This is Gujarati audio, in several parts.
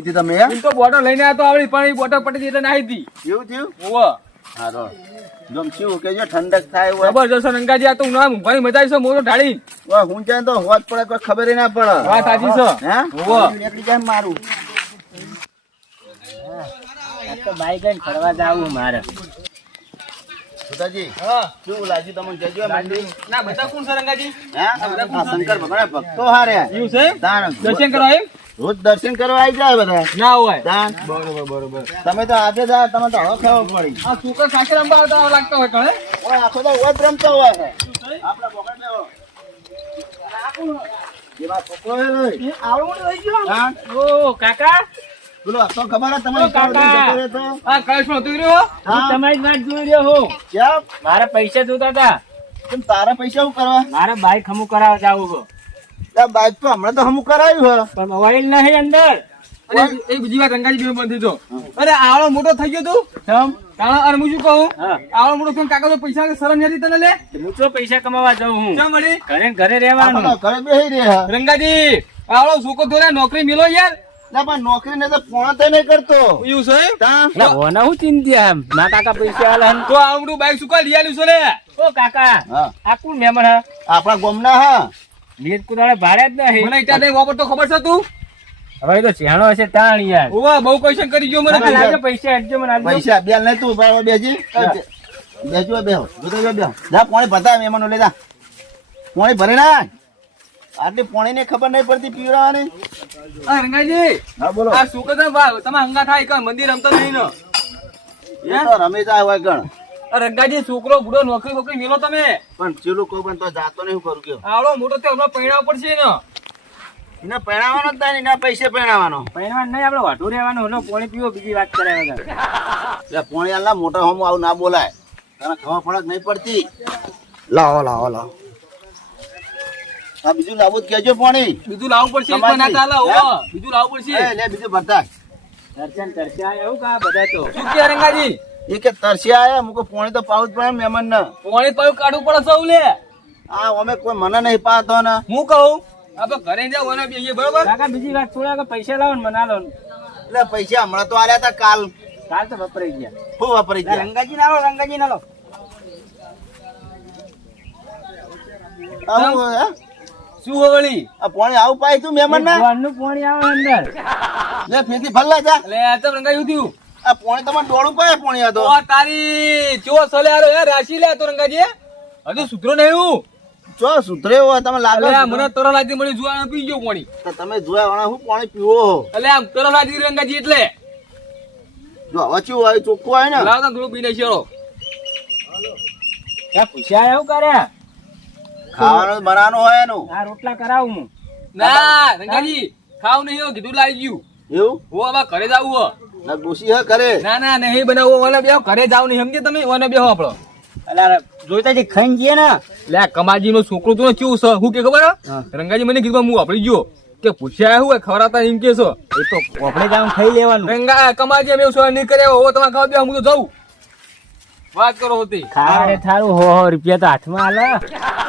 પીધી તમે હે? એમ તો બોટલ લઈને આવ્યો તો આવડી પણ એ બોટલ પટી એટલે નાખી હતી એવું થયું? ઓવો હારો. જમશું કે જો ઠંડક થાય હોય. જબરજસ્ત રંગાજી આ તો ઉનાળા ઊંઘવાની મજા આવી છે મોટો ઢાળી. ઓય, હું જાય તો હોત પડે કોઈ ખબર ના પડે. વાત સાચી છે. હે? હોવે. નીકળી જાય મારું. તો બાઈક લઈને ફરવા જાવું મારે. સુધાજી શું લાગ્યું તમને? જજો ના બધા કોણ છે રંગાજી? હે? શંકર ભગવાન ભક્તો હારે. એવું છે? દર્શન કરવા એમ? રોજ દર્શન કરવા આવી જાય બધા. ના હોય. બરોબર બરોબર. તમે તો આજે જાય તમે તો હવે ખાવા પડી. આ સુકર સાથે રમવા તો લાગતો હોય કણે ઓય, આખો તો વધ રમતો હોય છે. આપણે લેવો. છોકરો હે. ઓ કાકા? પેલો હતો ખબર ઓ, કાકા. જતો આ માં રહ્યો? હા. તમારી જ વાત જોઈ રહ્યો હું કેમ? મારે પૈસા જોતા હતા. તારા પૈસા શું કરવા? મારે બાઈક હમું કરાવે જાવું છે. આ બાઈક તો હમણાં તો હમું કરાયું હે. પણ મોબાઈલ નહીં અંદર. અને એક બીજી વાત રંગાજી બેન બંધ થયો અરે આવડો મોટો થઈ ગયો તું. સમ તાણા અરે હું શું કહું? આવડો મોટો થયો કાકા તો પૈસા કે શરમ નથી તને લે? હું તો પૈસા કમાવા જાઉં હું. ચા મળી ઘરે ઘરે રહેવાનું. ઘરે બેહી રહે રંગાજી આવડો છોકરો ધોરે નોકરી મિલો યાર. ના પણ નોકરી ને તો તો નહીં કરતો. એવું છે? ના. ઓના હું ચિંત્યા એમ. ના કાકા પૈસા આલે તો આવડું બાઈક કાઢ લઈ આલ્યું છે લે. ઓ કાકા આ કોણ મહેમાન હા? આપણા ગોમના હા. ભાડે જ નહીં. મને ઇટા નહીં વાપરતો ખબર છે તું? હવે તો ચેણો હશે તાણ યાર. ઓવા બહુ ક્વેશ્ચન કરી ગયો મને. પૈસા આપજો મને આપજો. પૈસા બે નહીં તું બરાબર બેજી બેજો બેહો જોતો જો બેહો. જા પાણી ભરતા જા. પાણી ભરે ના આટલી પાણી ને ખબર નહીં પડતી પીવડાવવાની. આ રંગાજી હા બોલો. આ તો વા- તમે હંગા થાય કે મંદિર રમતો નહીં ને? એ તો રમે જાય હોય ગણ. રંગાજી છોકરો બુડો નોકરી બોકરી મેલો તમે. પણ ચેલું કહું પણ તો જાતો નહીં કરું કે આવડો મોટો તે હમણાં પૈણા પડશે ને એને પહેણાવાનો જ એના પૈસે પહેણાવાનો પહેરવાનું નહીં આપણે વાઢું રહેવાનું એનો પાણી પીવો બીજી વાત કરે એટલે પોણી આલા મોટા હોમ આવું ના બોલાય. તને ખબર પડક નહીં પડતી? લાવો લાવો લાવો. આ બીજું લાવું જ કેજો પોણી. બીજું લાવવું પડશે. ના ચાલે બીજું લાવવું પડશે. લે બીજું ભરતા. દર્શન કરશે એવું કા બધા તો? શું કે રંગાજી? એ કે તરસ્યા આયા મુકો પોણી તો પાવું જ પડે મહેમાન ને પોણી પાવું કાઢવું પડે સૌ લે. આ અમે કોઈ મને નહીં પાતો ને. હું કહું? આપણે ઘરે જાવ અને બેહીએ બરોબર? કાકા બીજી વાત થોડા કે પૈસા લાવો ને મના લો એટલે પૈસા હમણાં તો આલ્યા તા કાલ. કાલ તો વપરાઈ ગયા. શું વાપરી ગયા? રંગાજી ના લો રંગાજી ના લો શું હે? શું વળી? આ પોણી આવું પાય તું મહેમાન ના પોણી પાણી આવે અંદર. લે ફેતી ભલ્લા જા. લે આ તો રંગાયું થયું. આ પોણી તમારે ડોળું પાય પોણી હતો ઓ તારી ચો સલ્યારો યાર રાશી લે તો રંગાજી. હજુ સુધરો નહીં હું ચો સુધરે હોય તમે લાગે એટલે મને તરસ લાગી મને જોવા પી ગયો પોણી. તો તમે જોયા વાળા હું પોણી પીવો હો? એટલે આમ તરસ લાગી રંગાજી એટલે. જો હવે ચેવું હોય ચોખ્ખું હોય ને. લાવતા થોડું પીને શેરો. ત્યાં પૂછ્યા એવું કરે? ખાવાનું બનાવવાનું હોય એનું. આ રોટલા કરાવું હું. ના રંગાજી ખાવ નહીં એવું કીધું લાગી ગયું. એવું? હું હવે ઘરે જાવું હો. ના ડોસી હે કરે. ના ના નહીં બનાવવું ઓને બેહો ઘરે જાવ નહીં સમજે તમે? ઓને બેહો આપણો. અલા જોઈતા જે ખાઈને જઈએ ને? લે કમાજી નો છોકરો તો કેવું છે? હું કે ખબર હે? રંગાજી મને કીધું હું આપડી ગયો. કે પૂછ્યા હું ખવડાતા એમ કે છો. એ તો આપણે જાવ ખાઈ લેવાનું. રંગા કમાજી એવું સવાલ નહીં કર્યા હો તમારે ખાવા બેહો હું તો જાઉં. વાત કરો હોતી. ખાવાને થારું હો રૂપિયા તો હાથમાં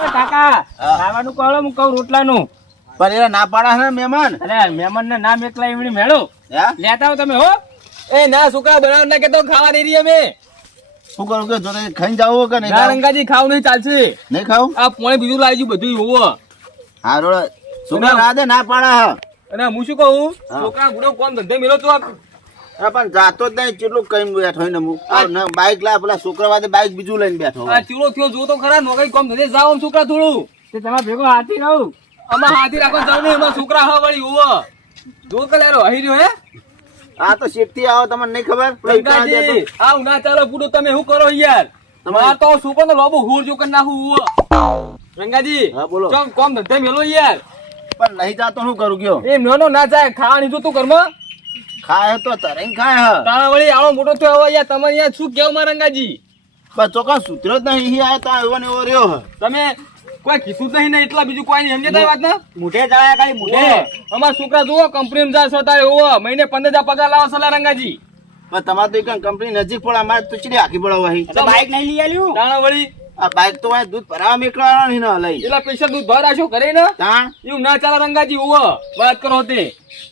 ઓ કાકા ખાવાનું કહો હું કહું રોટલાનું. પણ એ ના પાડા હે મહેમાન? અરે મહેમાન ને નામ એકલા એમની મેળો લેતા આવો તમે હો. એ ના છોકરા બનાવ ના કેતો ખાવા નહીં રહી અમે. શું કરું કે જોડે ખાઈ જાવ કે નહીં ના રંગાજી ખાવ નહીં ચાલશે. નહીં ખાવ આ પોણે બીજું લાવી બધું હોવો. હારો છોકરા રાધે ના પાડા હા? અને હું શું કહું? હા. છોકરા ગુડો કોમ ધંધે મેલો તો પણ જાતો જ નહીં કેટલું કઈ બેઠો હોય ને હું આ બાઈક લા પેલા શુક્રવારે બાઈક બીજું લઈને બેઠો. આ ચીડો થયો જો તો ખરા નોકરી કોમ ધંધે જાવ છોકરા થોડું. તે તમે ભેગો હાથી રહું. આમાં હાથી રાખવા જાવ નહીં એમાં છોકરા હા વળી હોવો જો કલારો અહીં રહ્યો હે? આ તો શેઠથી આવો તમને નહીં ખબર? આ ઈકડા દે રંગાજી તો. આવ ના ચાલો પૂડો તમે શું કરો યાર? તમારે- તો છોકરો નો લોબો હુર જો કરી નાખું રંગાજી હા, બોલો. ચમ કોમ ધંધે મેલો યાર. પણ નહીં જાતો શું કરું કયો? એ નો ના જાય ખાવાની જો તું કર્મ ખાય તો તરે ખાય હે. તારા વળી આવો મોટો થયો હવે યાર તમે યાર શું કેવ મારા રંગાજી? પણ ચોખ્ખા સૂત્રો જ નહીં અહીં આવ્યો તો ને એવો રહ્યો તમે કોઈ કીધું જ નહીં ને એટલા બીજું કોઈ નહીં. સમજતા વાત ને મુઠે જાય ખાલી મુઠે અમાર છોકરા જુઓ કંપની માં છો તારે ઓવો મહિને પંદર હજાર પગાર લાવો સલા રંગાજી પણ તમારે તો એક કંપની નજીક પડે અમારે તો ચીડી આખી પડે અહીં? બાઈક નહીં લઈ આવ્યું તાણા વળી આ બાઈક તો આ દૂધ ભરાવા મેકવાનો નહીં ને લઈ. એટલા પૈસા દૂધ ભર આશો કરે ને? તાણ એવું ના ચાલે રંગાજી હોવ વાત કરો તે.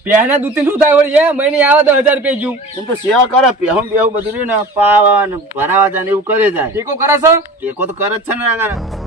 પહેલા દૂધ શું થાય વળી એ મહિને આવે દસ હજાર રૂપિયા એમ તો સેવા કરે પહેવું બેહું બધું રહ્યું ને પાવા ને ભરાવા જાય એવું કરે જાય. ટેકો કરે છે? ટેકો તો કરે જ છે ને આગળ.